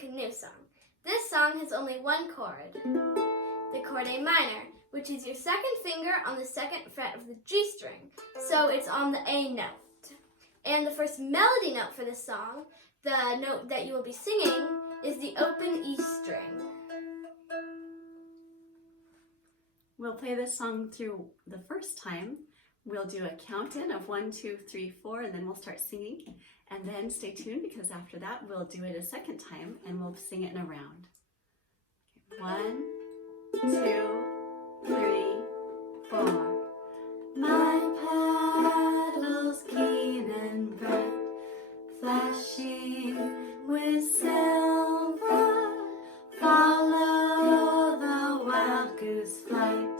canoe song. This song has only one chord, the chord A minor, which is your second finger on the second fret of the G string, so it's on the A note. And the first melody note for this song, the note that you will be singing, is the open E string. We'll play this song through the first time. We'll do a count-in of 1, 2, 3, 4, and then we'll start singing. And then stay tuned, because after that we'll do it a second time and we'll sing it in a round. Okay. 1, 2, 3, 4. My paddles keen and bright, flashing with silver, follow the wild goose flight,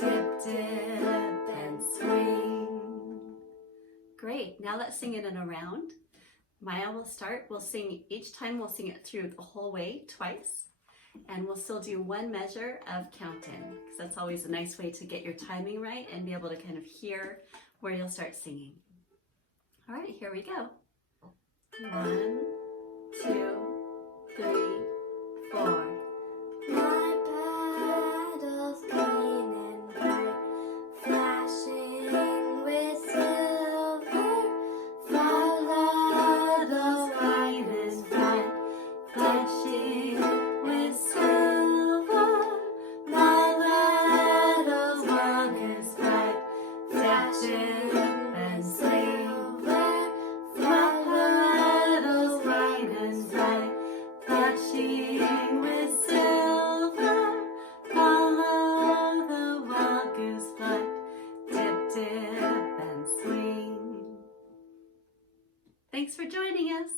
dip, dip, and swing. Great, now let's sing it in a round. Maya will start. We'll sing, each time we'll sing it through the whole way twice. And we'll still do one measure of count-in, because that's always a nice way to get your timing right and be able to kind of hear where you'll start singing. All right, here we go. 1, 2, 3, 4. My paddles clean and bright, flashing with silver, follow the white and bright, flashing with silver. My paddles long as bright, flashing and silver, paddles white and bright, flashing with silver, follow the wild goose flight, dip, dip, and swing. Thanks for joining us.